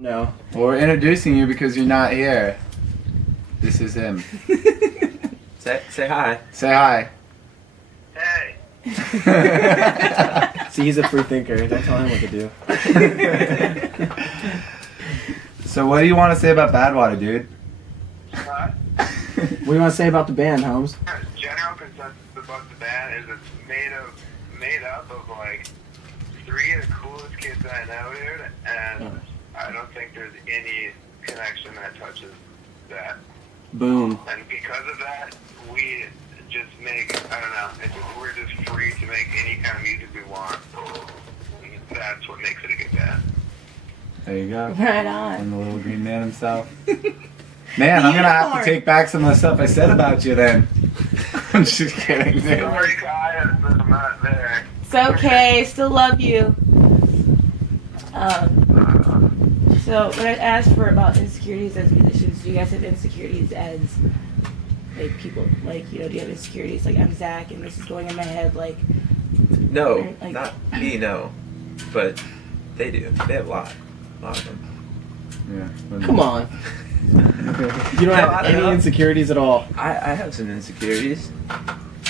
No. Well, we're introducing you because you're not here. This is him. Say hi. Say hi. Hey. See, he's a free thinker. Don't tell him what to do. So what do you want to say about Badwater, dude? What? What do you want to say about the band, Holmes? General consensus about the band is it's made up of like three of the coolest kids I know, dude, and I don't think there's any connection that touches that. Boom. And because of that, we just make, I don't know, we're just free to make any kind of music we want. And that's what makes it a good band. There you go. Right on. And the little green man himself. Man, I'm gonna have to take back some of the stuff I said about you then. I'm just kidding, dude. Sorry, guys, that I'm not there. It's okay. Still love you. So when I asked for about insecurities as musicians, do you guys have insecurities as like people? Like, you know, do you have insecurities like I'm Zach and this is going in my head? Like, No, like, not me, no. But they do. They have a lot of them. Yeah. Come on. You don't have any insecurities at all. I have some insecurities.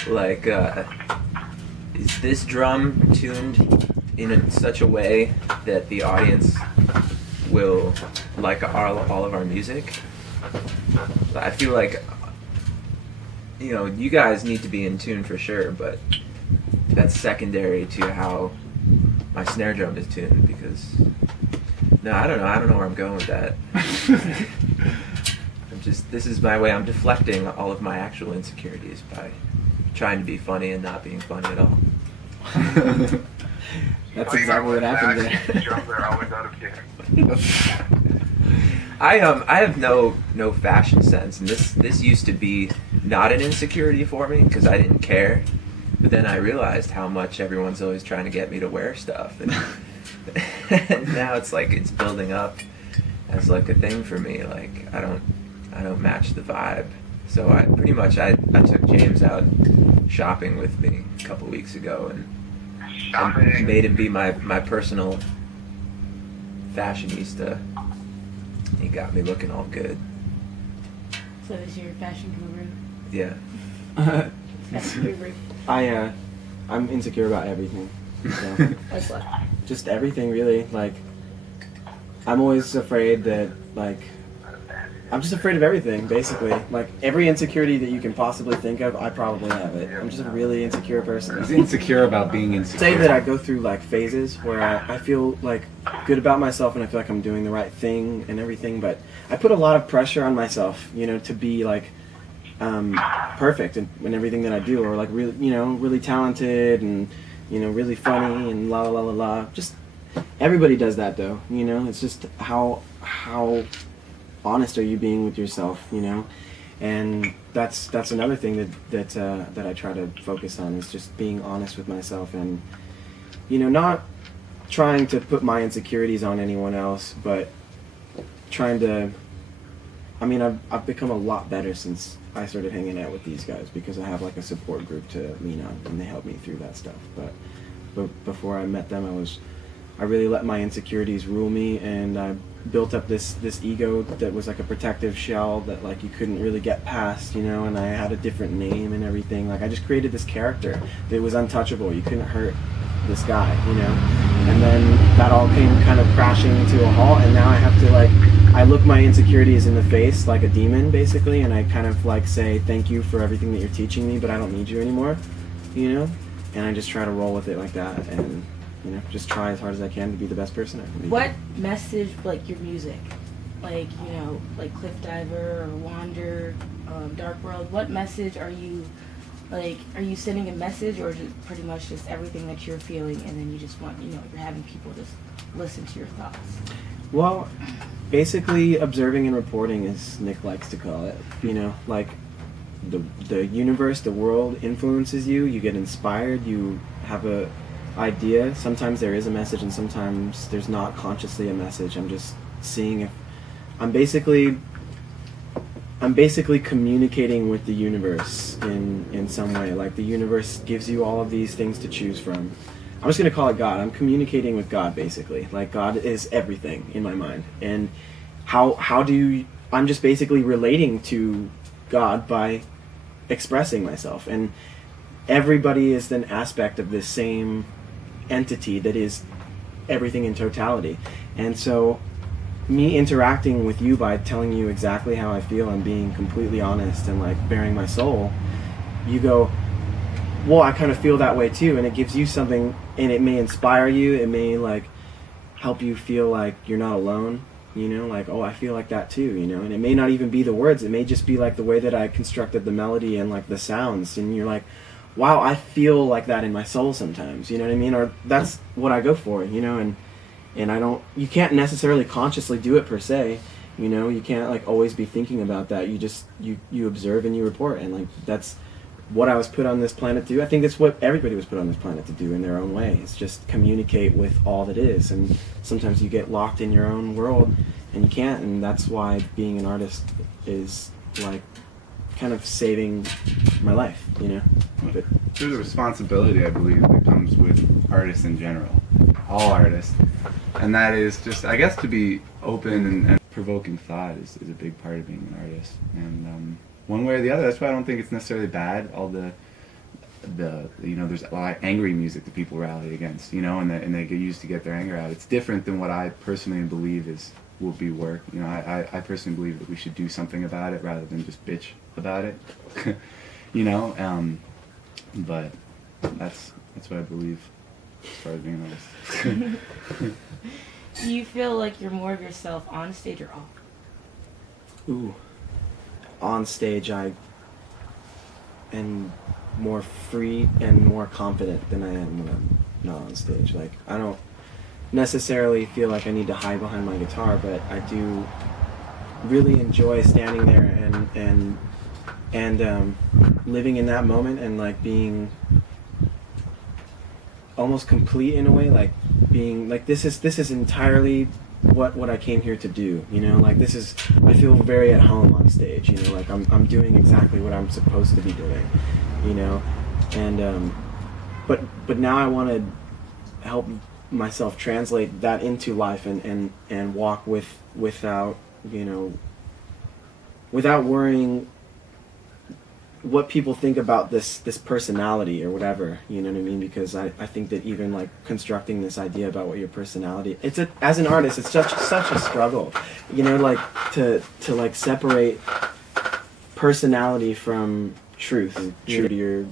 Like, is this drum tuned in such a way that the audience will like all of our music? I feel like, you know, you guys need to be in tune for sure, but that's secondary to how my snare drum is tuned, because no, I don't know where I'm going with that. This is my way. I'm deflecting all of my actual insecurities by trying to be funny and not being funny at all. That's exactly what happened there. Drums are always out of tune. I have no fashion sense, and this used to be not an insecurity for me because I didn't care, but then I realized how much everyone's always trying to get me to wear stuff, and now it's like it's building up as like a thing for me. Like I don't match the vibe, so I took James out shopping with me a couple weeks ago and made him be my personal fashionista. He got me looking all good. so is your fashion guru? Yeah. Fashion guru. I'm insecure about everything. So. Like what? Just everything, really. Like, I'm always afraid that, like, I'm just afraid of everything, basically. Like, every insecurity that you can possibly think of, I probably have it. I'm just a really insecure person. He's insecure about being insecure. Say that I go through, like, phases where I feel, like, good about myself and I feel like I'm doing the right thing and everything, but I put a lot of pressure on myself, you know, to be, like, perfect in everything that I do, or, like, really, you know, really talented and, you know, really funny and la la la la. Just, everybody does that, though, you know? It's just how honest are you being with yourself, you know? And that's another thing that I try to focus on, is just being honest with myself and, you know, not trying to put my insecurities on anyone else, but trying to, I mean, I've become a lot better since I started hanging out with these guys, because I have like a support group to lean on and they help me through that stuff. But before I met them, I really let my insecurities rule me, and I built up this ego that was like a protective shell that like you couldn't really get past, you know, and I had a different name and everything. Like I just created this character that was untouchable. You couldn't hurt this guy, you know. And then that all came kind of crashing to a halt, and now I have to like, I look my insecurities in the face like a demon basically, and I kind of like say thank you for everything that you're teaching me, but I don't need you anymore, you know. And I just try to roll with it like that, and you know, just try as hard as I can to be the best person I can be. What message, like your music, like, you know, like Cliff Diver or Wander, Dark World, what message are you, like, are you sending a message, or just pretty much just everything that you're feeling, and then you just want, you know, you're having people just listen to your thoughts? Well, basically observing and reporting, as Nick likes to call it, you know, like the universe, the world influences you, you get inspired, you have a idea. Sometimes there is a message and sometimes there's not consciously a message. I'm just seeing if I'm basically communicating with the universe in some way. Like the universe gives you all of these things to choose from. I'm just going to call it God. I'm communicating with God, basically. Like, God is everything in my mind. And I'm just basically relating to God by expressing myself. And everybody is an aspect of this same entity that is everything in totality. And so me interacting with you by telling you exactly how I feel and being completely honest and like bearing my soul, you go, well, I kind of feel that way too, and it gives you something, and it may inspire you, it may like help you feel like you're not alone, you know, like, oh, I feel like that too, you know. And it may not even be the words, it may just be like the way that I constructed the melody and like the sounds, and you're like, wow, I feel like that in my soul sometimes, you know what I mean? Or that's what I go for, you know. And I don't, you can't necessarily consciously do it per se, you know. You can't like always be thinking about that. You just you observe and you report, and like that's what I was put on this planet to do. I think that's what everybody was put on this planet to do in their own way. It's just communicate with all that is. And sometimes you get locked in your own world and you can't, and that's why being an artist is like kind of saving my life, you know. But there's a responsibility, I believe, that comes with artists in general, all artists, and that is just, I guess, to be open and provoking thought is a big part of being an artist. And one way or the other, that's why I don't think it's necessarily bad. All the you know, there's a lot of angry music that people rally against, you know, and they get used to get their anger out. It's different than what I personally believe will be work. You know, I personally believe that we should do something about it rather than just bitch about it. You know, but that's what I believe as far as being an artist. Do you feel like you're more of yourself on stage or off? ooh, on stage I am more free and more confident than I am when I'm not on stage. Like, I don't necessarily feel like I need to hide behind my guitar, but I do really enjoy standing there and living in that moment and like being almost complete in a way, like being like this is entirely what I came here to do, you know. Like, this is, I feel very at home on stage, you know, like I'm doing exactly what I'm supposed to be doing, you know. And but now I want to help myself translate that into life and walk without, you know, without worrying what people think about this personality or whatever, you know what I mean? Because I think that even like constructing this idea about what your personality, as an artist, it's such a struggle, you know, like to like separate personality from truth, true to your,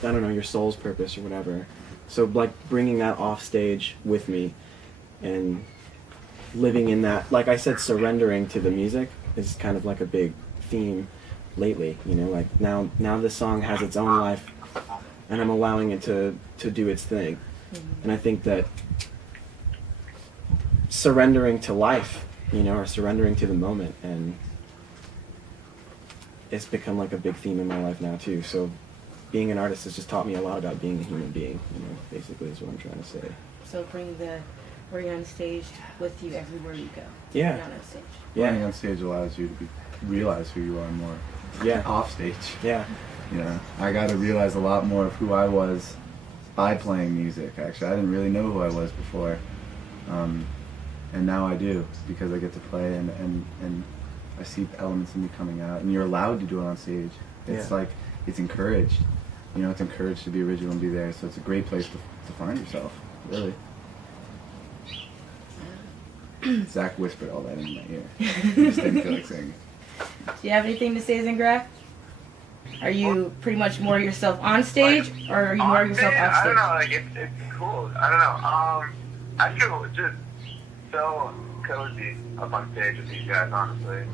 I don't know, your soul's purpose or whatever. So like bringing that off stage with me and living in that, like I said, surrendering to the music is kind of like a big theme lately, you know. Like now this song has its own life and I'm allowing it to do its thing. And I think that surrendering to life, you know, or surrendering to the moment, and it's become like a big theme in my life now too. So being an artist has just taught me a lot about being a human being, you know, basically is what I'm trying to say. So bring on stage with you everywhere you go. Yeah. Not on stage. Yeah. Being on stage allows you to realize who you are more. Yeah. Off stage. Yeah. You know, I got to realize a lot more of who I was by playing music. Actually, I didn't really know who I was before, and now I do, because I get to play and I see elements of me coming out. And you're allowed to do it on stage. It's like, it's encouraged. You know, it's encouraged to be original and be there. So it's a great place to find yourself, really. Zach whispered all that in my ear. I just didn't feel like saying it. Do you have anything to say, Zengraf? Are you pretty much more yourself on stage, or are you more yourself off I stage? don't know, like, it's cool. I don't know. I feel just so cozy up on stage with these guys, honestly.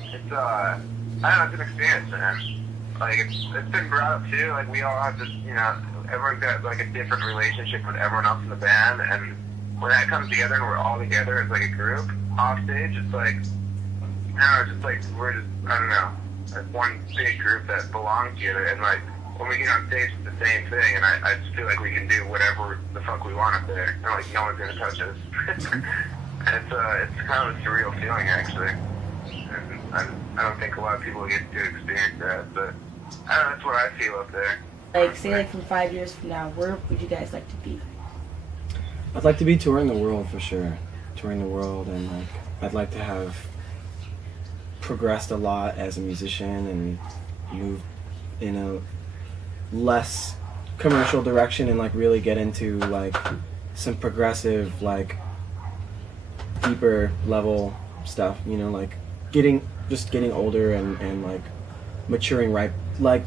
It's, I don't know, it's an experience, man. Like, it's been brought up, too. Like, we all have this, you know, everyone's got, like, a different relationship with everyone else in the band, and when that comes together and we're all together as, like, a group, off stage, it's like, I don't know, it's just like, we're just, I don't know, like one big group that belongs together, and like, when we get on stage, it's the same thing, and I just feel like we can do whatever the fuck we want up there, and like, no one's gonna touch us. And it's kind of a surreal feeling, actually. And I don't think a lot of people get to experience that, but I don't know, that's what I feel up there. Like, say, like, from 5 years from now, where would you guys like to be? I'd like to be touring the world for sure. Touring the world, and like I'd like to have progressed a lot as a musician and moved in a less commercial direction and like really get into like some progressive, like deeper level stuff, you know, like getting older and like maturing, right, like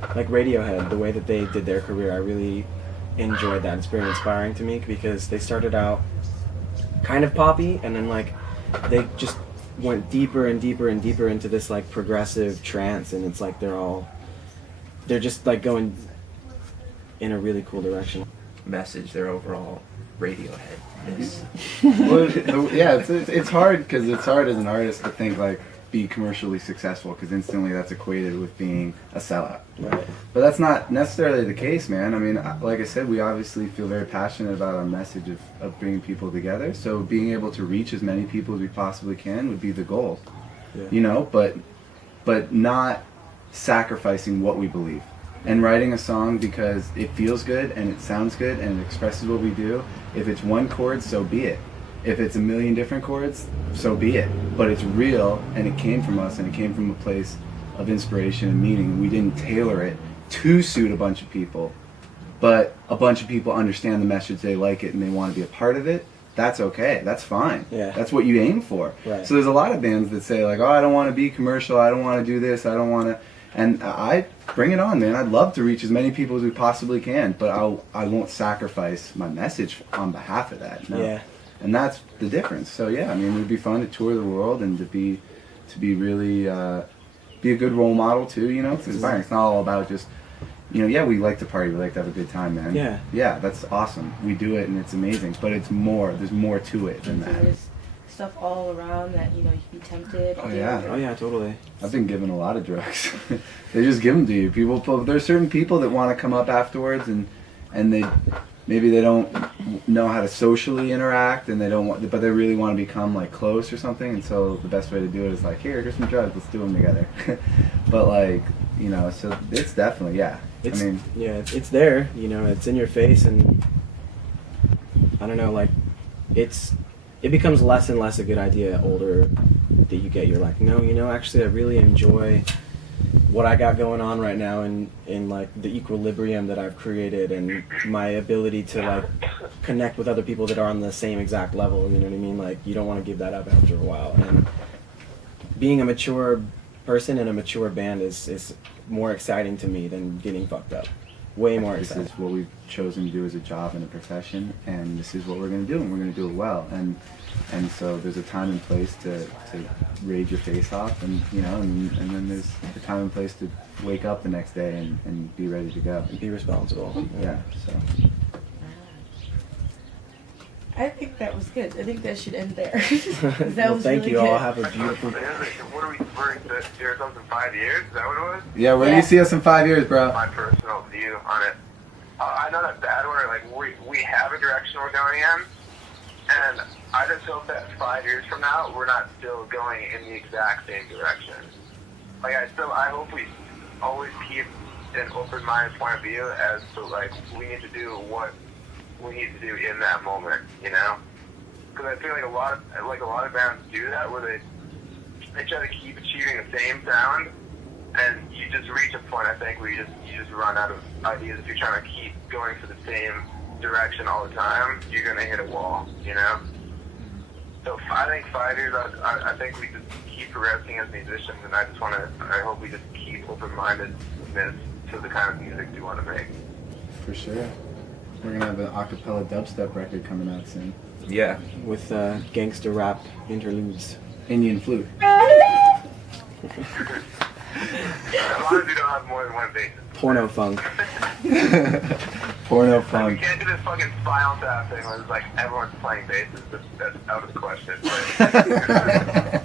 Radiohead, the way that they did their career. I really enjoyed that. It's very inspiring to me because they started out kind of poppy and then like they just went deeper and deeper and deeper into this like progressive trance, and it's like they're just like going in a really cool direction. Message their overall Radiohead is. Well, yeah, it's hard because it's hard as an artist to think like be commercially successful because instantly that's equated with being a sellout. Right. But that's not necessarily the case, man. I mean, like I said, we obviously feel very passionate about our message of bringing people together. So being able to reach as many people as we possibly can would be the goal. Yeah. You know, but not sacrificing what we believe. And writing a song because it feels good and it sounds good and it expresses what we do. If it's one chord, so be it. If it's a million different chords, so be it. But it's real, and it came from us, and it came from a place of inspiration and meaning. We didn't tailor it to suit a bunch of people, but a bunch of people understand the message, they like it, and they want to be a part of it. That's okay. That's fine. Yeah. That's what you aim for. Right. So there's a lot of bands that say like, oh, I don't want to be commercial. I don't want to do this. I don't want to. And I bring it on, man. I'd love to reach as many people as we possibly can, but I won't sacrifice my message on behalf of that. No. Yeah. And that's the difference. So yeah, I mean, it would be fun to tour the world and to be really be a good role model too. You know, it's inspiring. It's not all about just, you know, yeah, we like to party, we like to have a good time, man. Yeah. Yeah, that's awesome. We do it and it's amazing. But it's more. There's more to it than So that. there's stuff all around that, you know, you can be tempted. Oh, to yeah. do. Oh yeah, totally. I've been given a lot of drugs. They just give them to you. There's certain people that want to come up afterwards and maybe they don't know how to socially interact and but they really want to become like close or something. And so the best way to do it is like, here's some drugs, let's do them together. But like, you know, so it's definitely, yeah. It's there, you know, it's in your face, and I don't know, like it becomes less and less a good idea older that you get. You're like, no, you know, actually I really enjoy what I got going on right now and like the equilibrium that I've created and my ability to like connect with other people that are on the same exact level, you know what I mean? Like you don't want to give that up after a while. And being a mature person in a mature band is more exciting to me than getting fucked up. Way more exciting. This is what we've chosen to do as a job and a profession, and this is what we're going to do, and we're going to do it well. And so there's a time and place to rage your face off, and you know, and then there's a time and place to wake up the next day and be ready to go. And be responsible. Yeah. So. I think that was good. I think that should end there. That Well, was thank really you good. all. Have a beautiful. What are we referring to? Hear something 5 years? Is that what it was? Yeah, where do Yeah. you see us in 5 years, bro? My personal view on it. I know that Badwater, like, we have a direction we're going in, and I just hope that 5 years from now, we're not still going in the exact same direction. Like, I hope we always keep an open-minded point of view as to, like, we need to do what we need to do in that moment, you know? Because I feel like a lot of bands do that, where they try to keep achieving the same sound, and you just reach a point, I think, where you just run out of ideas. If you're trying to keep going for the same direction all the time, you're gonna hit a wall, you know. So I think 5 years, I think we just keep progressing as musicians, and I hope we just keep open-mindedness to the kind of music we want to make. For sure. We're gonna have an acapella dubstep record coming out soon. Yeah. With gangster rap interludes. Indian flute. As long as we don't have more than one bassist. Porno funk. Porno Like, we funk. can't do this fucking Spinal Tap thing where it's like everyone's playing basses. That's out of the question. But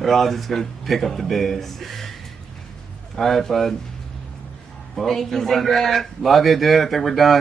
We're all just gonna pick up the bass. Alright, bud. Well, Thank you, everyone- Zingraf. Love you, dude. I think we're done.